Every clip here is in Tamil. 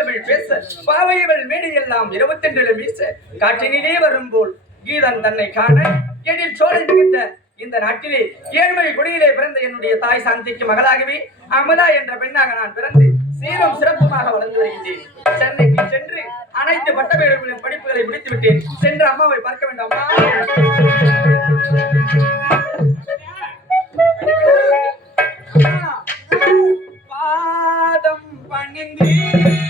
பாரதியின் பேச பாவையவள் மேடையெல்லாம் இருபத்தெண்டிலும் வீச காற்றினிலே வரும் போல் கீதன் தன்னை காண எழில் சோழன் மிகுந்த இந்த நாட்டிலே ஏழ்மை குடியிலே பிறந்த என்னுடைய தாய் சாந்திக்கு மகளாகவே அமலா என்ற பெண்ணாக நான் பிறந்து சீரும் சிறப்புமாக வளர்ந்து வருகின்றேன். சென்னைக்கு சென்று அனைத்து பட்டமேடுகளின் படிப்புகளை முடித்து விட்டேன் சென்று அம்மாவை பார்க்க வேண்டாமா. பாதம் பணிந்தேன்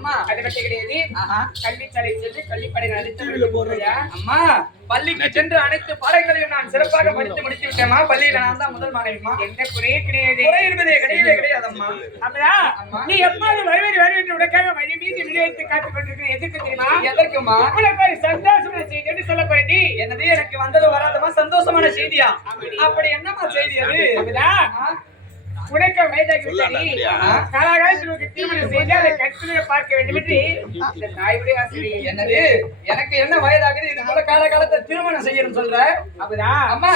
அம்மா. அது மட்டும் கிடையாது ஆஹா. கல்வித்தலை சென்று கல்விப்படை நடத்தி அம்மா பள்ளிக்கு சென்று அனைத்து பாடங்களையும் நான் சிறப்பாக படித்து முடித்து விட்டேம்மா பள்ளியில நான் தான் முதல் மாணவிமா எந்த குறையே கிடையாது. குறை என்பதே கிடையவே கிடையாதம்மா. அவதா அம்மா. நீ எப்போது வருவது வருவது உனக்காக வழி மீது விளையாட்டு காத்துக் கொண்டிருக்கிற எதுக்கு தெரியுமா? எதற்குமா உனக்கு ஒரு சந்தோஷமான செய்தி என்று சொல்ல போறேன். நீ என்னது? எனக்கு வந்தது வராதமா சந்தோஷமான செய்தியா? அப்படி என்னமா செய்தி அது? உனக்கு வயதாகி காலாகாலத்தில் உனக்கு திருமணம் செய்து அதை பார்க்க வேண்டும் என்று இந்த தாயுடைய என்னது? எனக்கு என்ன வயதாகுது? இது போல கால காலத்தை திருமணம் செய்யணும் சொல்ற? அம்மா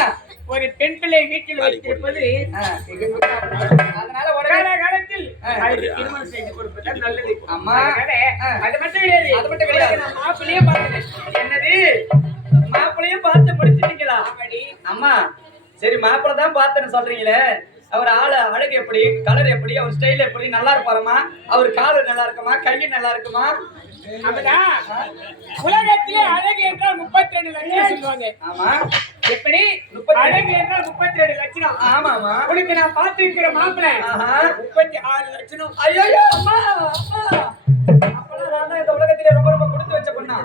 ஒரு பெண் பிள்ளை வீட்டில் வைத்திருப்பது ஆ, அதனால காலகாலத்தில் திருமணம் செய்து கொடுப்பது நல்லது. அம்மா. அது மட்டும் கிடையாது. அது மட்டும் கிடையாது. நான் மாப்பிள்ளையே பார்த்தேன் என்னது? மாப்பிளையும் பார்த்து முடிச்சிட்டீங்களா. அம்மா சரி மாப்பிள்ளை தான் பார்த்தேன்னு சொல்றீங்களே. அவர் ஆளு அழகு எப்படி கலர் எப்படி அவர் ஸ்டைல் எப்படி நல்லா இருப்பாருமா? அவர் காலு நல்லா இருக்குமா? கை நல்லா இருக்குமா? உலகத்திலே அழகு என்றால் முப்பத்தி ரெண்டு லட்சம் சொல்லுவாங்க. ஆமா. எப்படி. அழகு என்றால் முப்பத்தி ரெண்டு லட்சம் ஆமாமா உனக்கு நான் பார்த்திருக்கிற மாப்பிள்ளை ஆஹா. முப்பத்தி ஆறு லட்சம் ஐயோ அம்மா. அப்பெல்லாம் இந்த உலகத்திலே ரொம்ப ரொம்ப கொடுத்து வச்ச பொண்ணா.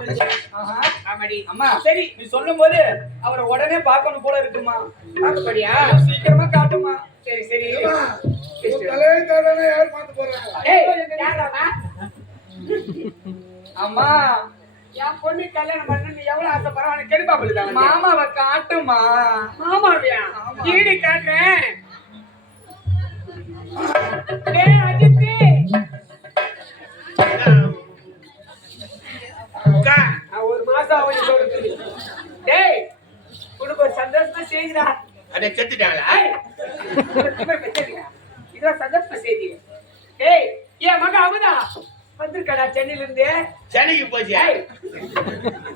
ஆமாடி. அம்மா. சரி நீ சொல்லும் போது அவரை உடனே பார்க்கணும் போல இருக்குமா? பார்க்கப்படியா சீக்கிரமா காட்டுமா சரி சரி. ஏய், ஏய், யாராமா? அம்மா என் பொண்ணு கல்யாணம் பண்ண நீ எவ்வளவு ஆசைப்படுற? அவனுக்கு கெடுப்பாப்புல மாமாவை காட்டுமா மாமாவியா? ஆமா. ஈடி காட்டுறேன் டேய் அஜித்து ஒரு மாசம் அவன் சொல்றது டேய் உனக்கு ஒரு சந்தோஷமா செய்திடா அட செத்துட்டாங்களா? ஏய்? இதெல்லாம் சந்தோஷமா செய்தி. டேய் என் மகன் அவதா. வந்திருக்கடா சென்னையில இருந்து சென்னைக்கு போச்சு. ஏய்,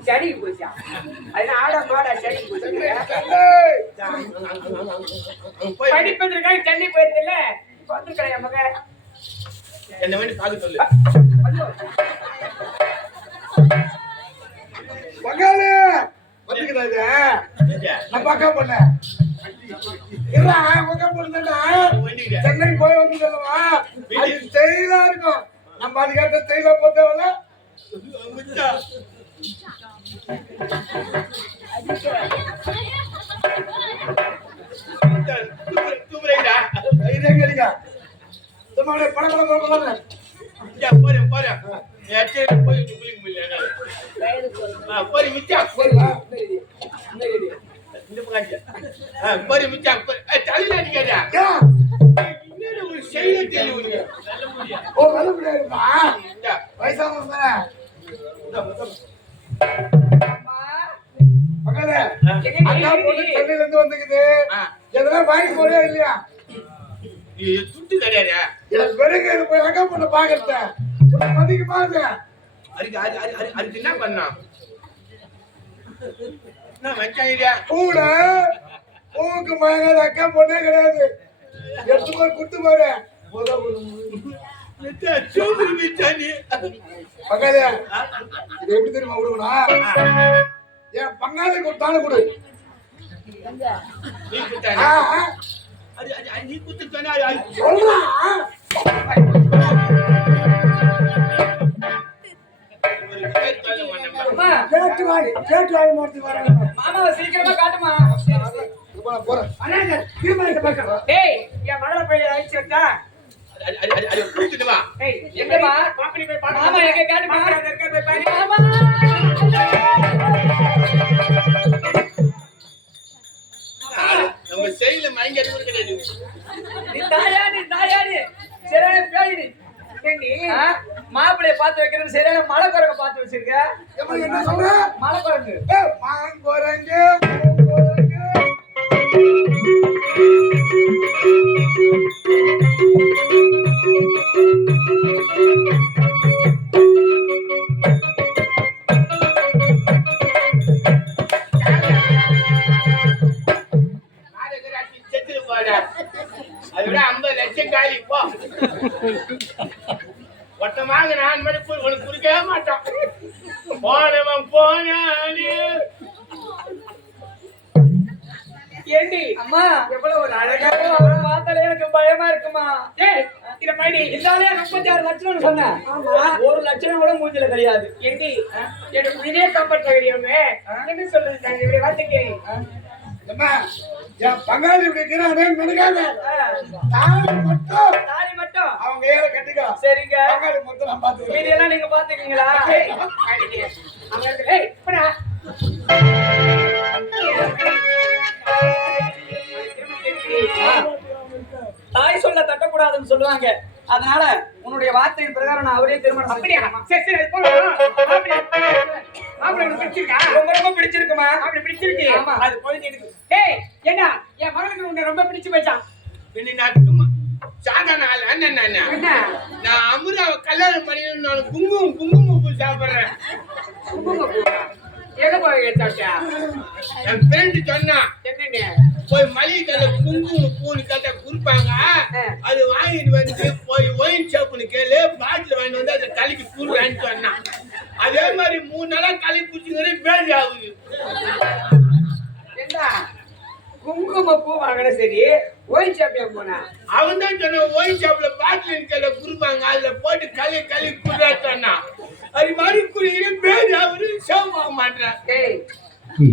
சென்னைக்கு போச்சா? அது ஆடா மாடா சென்னைக்கு போச்சு படிப்பதற்காக சென்னை போயிருந்தில்ல? வந்திருக்கடா என் மகன்? என்ன வேண்டி பார்க்க சொல்லு. பங்காளி வந்துக்கிறாரு செஞ்சா. நான் பக்கா பண்ணேன் சென்னை போய் வந்து சொல்லவா? அது ஸ்டைலா இருக்கும். நம்ம அதுக்கேற்ற ஸ்டைலா போத்தவல முத்தா. முத்தா, தூக்குற- தூக்குறீங்களா? இதே கிடைக்கா சும்மா அப்படியே பட பட பட பட இந்தா, போறேன், போறேன். என் அச்சை போய் இங்க குளிக்க முடியல என்னால. ஆ, போறி, மிச்சா. தலையில அடிக்காதா? ஒரு செய்தி தெரியும்? ஓ நல்ல முடியாதுப்பா. அக்கா பொண்ணு சென்னையில இருந்து வந்துக்குது எதனா வாங்கி போறியா இல்லையா துட்டு கிடையாதா எனக்கு பிறகு இது போய் அக்கா பொண்ணு பாக்குறத உனக்கு மதிக்க பாருங்க அதுக்கு அது அது அது அதுக்கு என்ன பண்ணான் பூட பூவுக்கு மயங்காத அக்கா பொண்ணே கிடையாது. எடுத்து போய் குத்து பாரு பங்காளி இது எப்படி தெரியுமா கொடுக்கணும்? என் பங்காளி கொடுத்தாலும் கொடு. நீ குத்து சொல்றா கேட்டு வாங்கி கேட்டு வாங்கி மாட்டி வரேன் மாமாவை சீக்கிரமா காட்டுமா? போறேன் அண்ணா திரும்ப இந்த பக்கம். டேய் என் மகளை போய் அழைச்சு வச்சா? அது அது அது அது குடுத்துட்டு வா டேய் எங்கம்மா? மாப்பிள்ளை போய் பாரு மாமா எங்க காட்டுமா? மாப்பிள்ளை அங்க இருக்காரு, போய் பாரு. நம்ம செயல மயங்கி கிடையாது நீ. தாயா நீ தாயா நீ சரியான பேய் நீ? மாப்பிள்ளைய பார்த்து வைக்கிறேன்னு சரியான மலை குரங்க பார்த்து வச்சிருக்க. எப்படி என்ன சொல்ற? மலை குரங்கு பூ குரங்கு தெரியாமே என்ன நான் இப்படி அம்மா, என் பங்காளி இப்படி இருக்கிறானே நினைக்காத. தாலி மட்டும். தாலி மட்டும்? அவங்க கையில கட்டிக்கோ. சரிங்க. பங்காளி மொத்தம் நான் பாத்துக்கிறேன் மீதியெல்லாம் நீங்க பாத்துக்கீங்களா. அவங்க ஏய். தாய் சொல்ல தட்டக்கூடாதுன்னு சொல்லுவாங்க. அதனால உன்னுடைய வார்த்தையின் பிரகாரம் நான் அவரே திருமணம் அப்படியா? சரி, சரி, பிடிச்சிருக்கா? ரொம்ப ரொம்ப பிடிச்சிருக்குமா மாப்பிள்ளை பிடிச்சிருக்கு? ஆமா. அது போதும் எனக்கு. ஏய், ஏண்டா, என் மகனுக்கு உன்னை ரொம்ப பிடிச்சு போச்சான். பின்ன நான் சும்மா சாதாரண ஆள் நானு. என்ன? நான் அமுதாவை கல்யாணம் பண்ணிக்கணும்னு நான் குங்குமம் குங்குமம் பூ சாப்பிடுறேன் குங்குமப்பூவா? எங்க போய்? என் ஃப்ரெண்டு என்னன்னு? போய் மளிகை கடை குங்குமம் பூன்னு கேட்டா கொடுப்பாங்க. அது வாங்கிட்டு வந்து போய் ஒயின் ஷாப்னு கேளு பாட்டில் வாங்கிட்டு வந்து அதை தலைக்கு கூடுறான்னு சொன்னான் அதே மாதிரி மூணு நாளா களி குடிச்சுங்கிறது பேதி ஆகுது. ஏண்டா, குங்குமப்பூ வாங்கின சரி ஒயின் ஷாப்பியா போனா? அவன் தான் சொன்னான் ஒயின் ஷாப்ல பாட்டில் கேட்ட கொடுப்பாங்க. அதுல போட்டு களி களி குடுறான்னு சொன்னான் அது மாதிரி ஆகுது ஷாப் ஆக மாட்டேன் ஏய்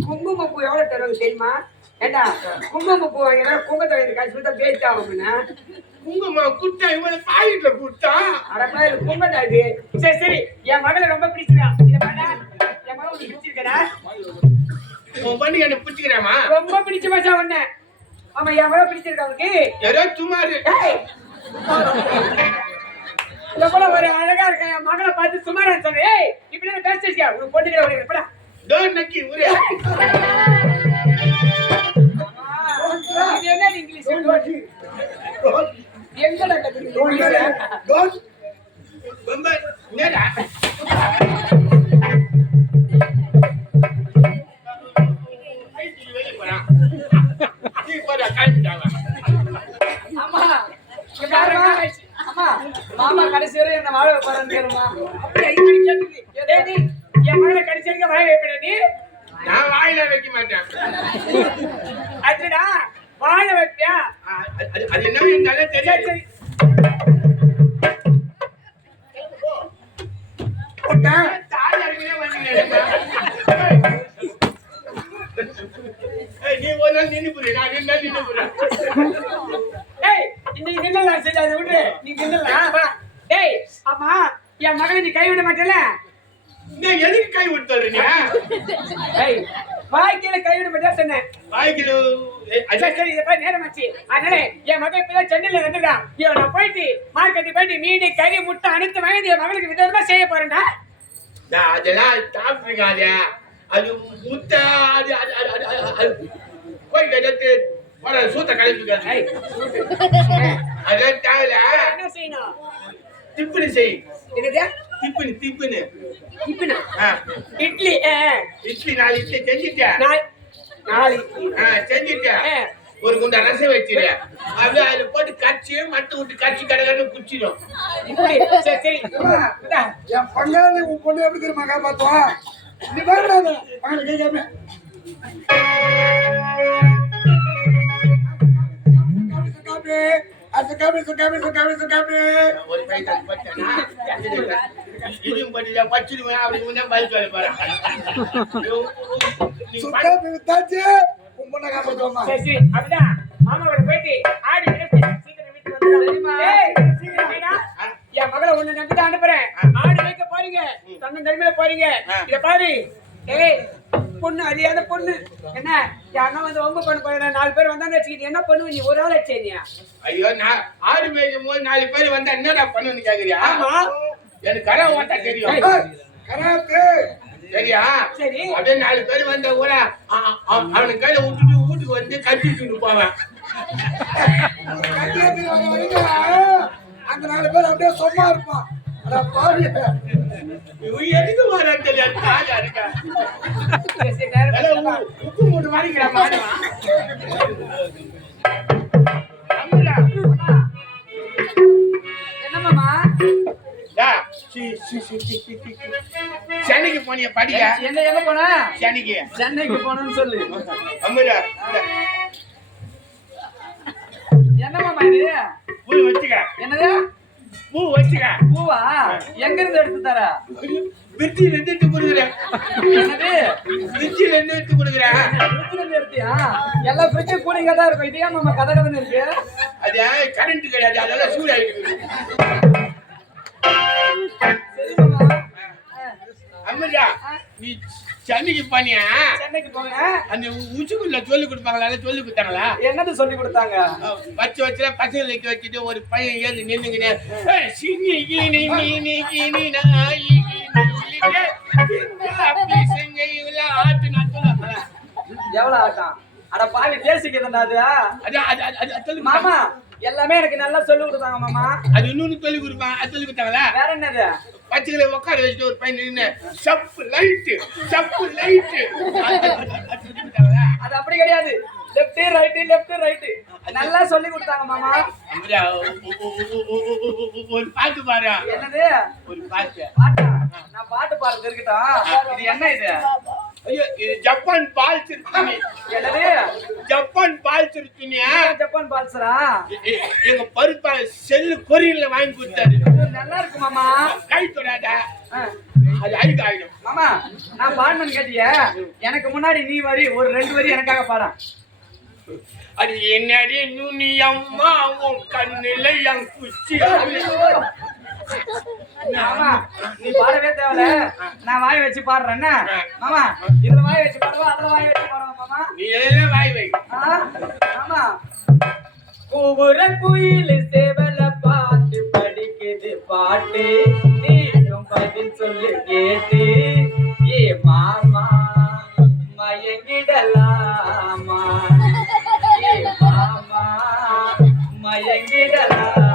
குங்குமப்பூ எவ்வளவு தருவாங்க தெரியுமா ஏண்டா குங்குமப்பூ வாங்கினா குங்குமத்தை வாங்கி காசு கொடுத்தா பேச்சு ஆகும்னா குங்குமம் குட்டா இவனை பாக்கெட்ல கொடுத்தான் அடப்பா இது குங்குமம் இது. சரி சரி என் மகளை ரொம்ப பிடிச்சிருக்கா. இதை பாடா என் மகள் உனக்கு பிடிச்சிருக்கடா. உன் பண்ணி என்ன பிடிச்சிக்கிறாமா? ரொம்ப பிடிச்ச மச்சா உன்ன. ஆமா மகளை பிடிச்சிருக்கா உனக்கு? ஏதோ சுமாரு ஏய் எவ்வளவு ஒரு அழகா இருக்க என் மகளை பார்த்து சுமாரா சொன்னேன் ஏய் இப்படி என்ன பேசிட்டியா உனக்கு பொண்ணுங்கிற ஒரு படா. டோன் நக்கி ஒரே இது என்ன இங்கிலீஷ்? எங்கடா கத்துக்கிட்டு Don't ரொம்ப என்னடா ஐடி மாமா கடைசி வரை என்ன வாழ வைப்பாருன்னு கேளுமா. அப்படியே இப்படி கேட்டுக்கு. நீ, என் மகளை கடிச்சிருக்க வாய வைப்பட நீ? நான் வாயில வைக்க மாட்டேன். அதுடா வாழ வைப்பியா? அது- என்ன சரி தெரியாது. சரி. நீ ஒரு நாள் நின்று புரிய நான் நாள் நின்று புரியேன் ஏய் இன்னைக்கு நின்னலாம் சரி அதை விட்டு நீ நின்னலாம் வா. ஏய் அம்மா என் மகளை நீ கைவிட மாட்டேல நீ எதுக்கு கை விட்டு நீ? ஏய் வாழ்க்கையில கைவிட மாட்டேன் சொன்னேன். வாய்க்கிலோ சரி இதை போய் நேரம் ஆச்சு அதனால என் மகன் இப்பதான் சென்னையில வந்துட்டான் ஐயோ நான் போயிட்டு மார்க்கெட்டுக்கு போயிட்டு மீன் கறி முட்டை அனைத்து வாங்கி என் மகளுக்கு விதவிதமா செய்ய போறேன்டா. நான் அதெல்லாம் சாப்பிட்டுருக்காத அது முட்டை அது அது போய் கட்டு வர சூத்த ஏய், அதெல்லாம் தேவையில்ல என்ன செய்யணும் டிப்புனு செய் என்னது? டிப்புனு டிப்புனு இப்பனா ஆ, இட்லி ஆ, இட்லி நாலு இட்லி செஞ்சுட்டேன் நாலு நாலு இட்லி. ஆ, செஞ்சுட்டேன். ஒரு குண்டா ரசம் வச்சிரு. அப்படியே அதுல போட்டு கச்சி மட்டு விட்டு கச்சி கடை கடை குச்சிடும் சரி சரி. என் பங்காளி உன் பொண்ணு எப்படி தெரியுமா காப்பாத்துவா? நீ பயப்படாத பங்காளி கேட்காம சுக்காமி சுக்காமி சுக்காமி சுக்காமி ஒரு பைசா பட்டனா இதையும் பட்டியா பச்சிடுவேன் அப்படி கொஞ்சம் பைக் வேலை போறேன் நீ படி- சுக்காமி வித்தாச்சு. உன் பொண்ணை காப்பாத்துவாமா சரி சரி. அப்படிதான் மாமாவோட போயிட்டு ஆடி பேசி சீக்கிரம் வீட்டுக்கு வந்துடுறா. ஏய், சீக்கிரம் வாடா. என் மகளை உன்னை நம்பி தான் அனுப்புறேன். ஆடு வைக்க போறீங்க. தன்ன தனிமையில போறீங்க. இத பாரு. ஏய் பொண்ணு அறியாத பொண்ணு. என்ன? யாருன்னா வந்து ரொம்ப பண்ண போற நாலு பேர் வந்தான்னு வச்சுக்கிட்டு என்ன பண்ணுவ நீ? ஒரு ஆள் வச்சேனியா? ஐயோ நான் ஆடு மேய்க்கும் போது நாலு பேர் வந்தா என்னடா பண்ணுன்னு கேக்குறியா? ஆமா. எனக்கு கரை ஓட்ட தெரியும். கராத்து சரியா? சரி. அப்படியே நாலு பேர் வந்தா கூட அவனுக்கு கையில விட்டுட்டு வீட்டுக்கு வந்து கட்டிட்டு போவேன். அந்த நாலு பேர் அப்படியே சும்மா இருப்பான். எதுக்கு வர தெரியாது உப்பு மூட்டு மாறிக்கிறேன் சென்னைக்கு போனிய படிக்க என்ன எங்க போன சென்னைக்கு சென்னைக்கு போனன்னு சொல்லு அம்மரா என்னம்மா இது என்னது? பூ வச்சுக்க. பூவா? எங்க இருந்து எடுத்து தர? பிரிட்ஜில இருந்து எடுத்து கொடுக்குறேன் என்னது? பிரிட்ஜில இருந்து எடுத்து கொடுக்குறேன் ஃப்ரிட்ஜ்ல இருந்து எடுத்தியா? எல்லா ஃப்ரிட்ஜும் கூலிங்கா தான் இருக்கும். இது ஏன் நம்ம கதை கதை இருக்கு? அது கரண்ட் கிடையாது அதெல்லாம் சரி மாமா. அம்மஜா நீ சென்னைக்கு போனியா? சென்னைக்கு போங்க அந்த உச்சிக்குள்ள சொல்லி கொடுப்பாங்களா? சொல்லி கொடுத்தாங்களா? என்னது சொல்லி கொடுத்தாங்க? வச்சு வச்சுல பசங்களுக்கு வச்சுட்டு ஒரு பையன் ஏறி நின்னுங்கன்னு "ஏய், சின்னி கீனி மீனி கீனி நாயி நான் எவ்வளவு ஆட்டம்? அட பாவி பேசிக்கிறதா அது? அது அது மாமா எல்லாமே எனக்கு நல்லா சொல்லி கொடுத்தாங்க மாமா. அது இன்னொன்னு சொல்லி கொடுப்பாங்க அது சொல்லி கொடுத்தாங்களா? வேற என்னது? பச்சைகளை உட்கார வச்சுட்டு ஒரு பையன் நின்று சப்பு லைட்டு சப்பு லைட்டு அது அப்படி கிடையாது லெஃப்ட் ரைட் லெஃப்ட் ரைட் நல்லா சொல்லி கொடுத்தாங்க மாமா ஒரு பாட்டு பாரு என்னது ஒரு பாட்டு பாட்டா நான் பாட்டு பாடுறது இருக்கட்டும் இது என்ன இது ஐயோ இது ஜப்பான் பால் சிறுத்துணி என்னது? ஜப்பான் பால் சிறுத்துணியா ஜப்பான் பால்சரா? எங்க பருப்பா செல்லு கொரியன்ல வாங்கி கொடுத்தாரு. நல்லா இருக்கு மாமா. கை தொடாத. அது அழுக்கு ஆயிடும் மாமா நான் பாடணும்னு கேட்டிய. எனக்கு முன்னாடி நீ வரி ஒரு ரெண்டு வரி எனக்காக பாட அது என்னடி நுனி அம்மா உன் கண்ணுல என் குச்சி நீ பாடவே தேவையில்ல. நான் வாய் வச்சு பாடுறேன். மாமா இதுல வாய் வச்சு பாடுவா? அதுல வாய் வச்சு பாடுவா மாமா? நீ எல்லாம் வாய் வை? ஆமா கூவுற குயில் சேவல பாட்டு படிக்குது பாட்டு. நீயும் பதில் சொல்லு கேட்டு. ஏ மாமா மயங்கிடலாமா? ஏ மாமா மயங்கிடலாமா?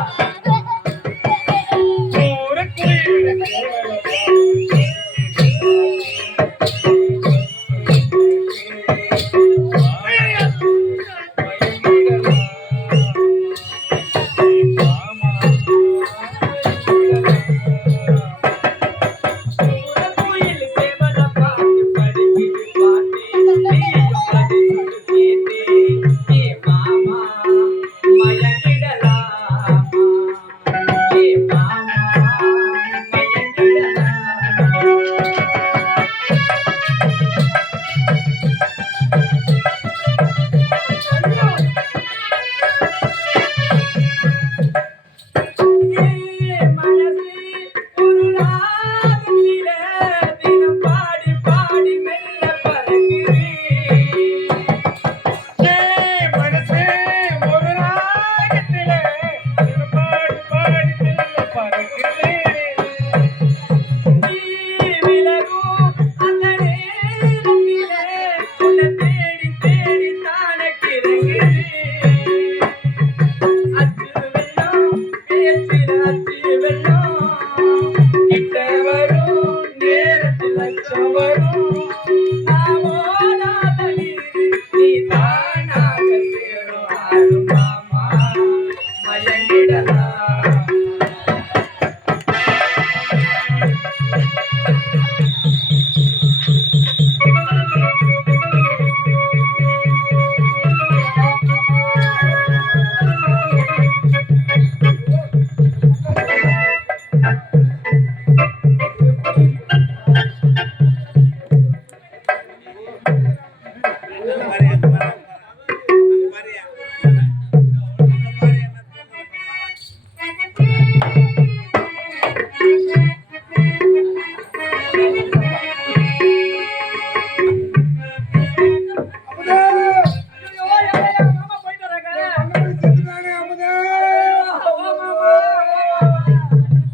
はい。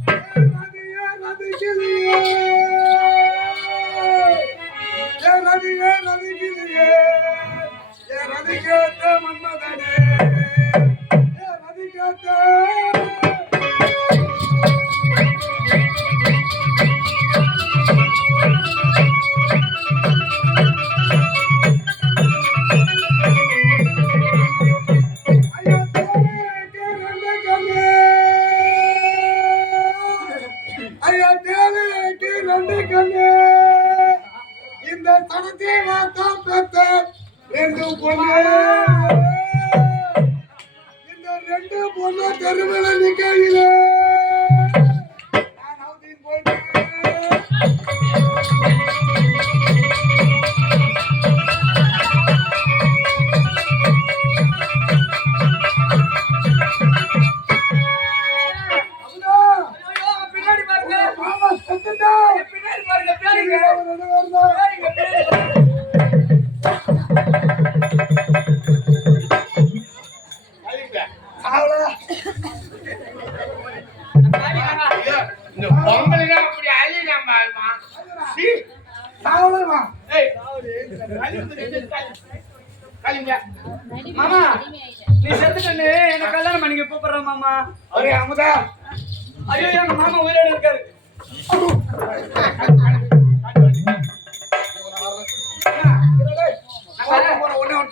மாமா உயிரோட இருக்காரு.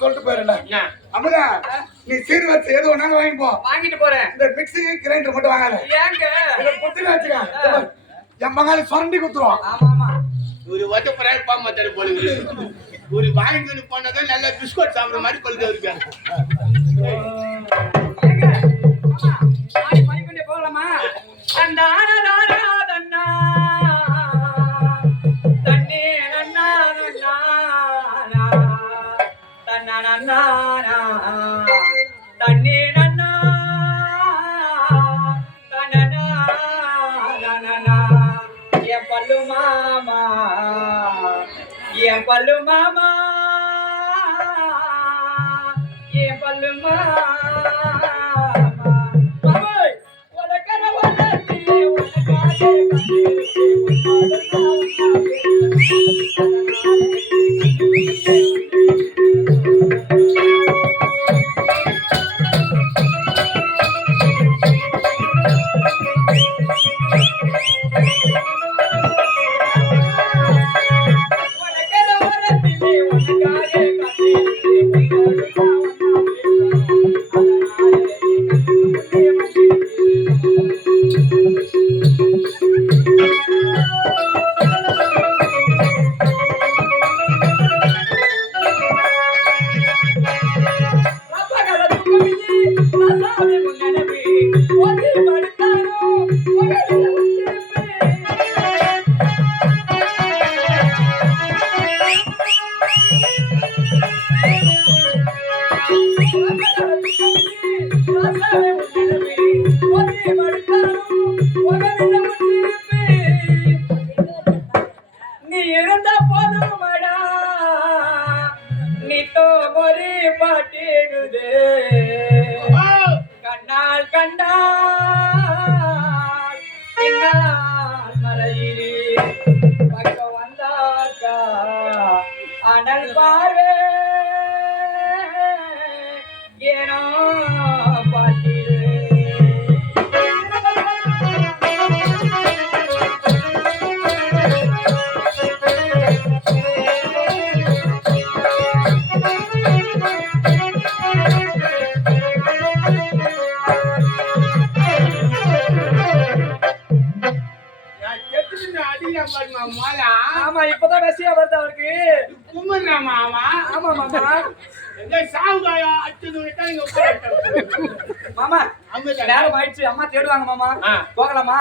சொல்லிட்டு என்ன? அமுதா நீ சீர் வச்சு எது ஒன்னாலும் வாங்கிப்போ வாங்கிட்டு போறேன். இந்த மிக்ஸி கிரைண்டர் மட்டும் வாங்காத. ஏங்க? இதை குத்துன்னு வச்சுக்க. என் மகாலி சுரண்டி குத்துருவான். ஆமா ஆமா ஒரு ஒத்த பிறகு போக மாட்டாரு போல இவரு. ஒரு வாங்கிட்டு போனதான் நல்ல பிஸ்கட் சாப்பிடுற மாதிரி கொள்கை இருக்கு ஏங்க மாமா ஆடி பண்ணிக்கொண்டே போகலாமா? அந்த என் பல்லு மாமா என் பல்லு மாமா என் பல்லு மாமா Bye. நேரம் ஆயிடுச்சு. அம்மா தேடுவாங்க மாமா. போகலாமா?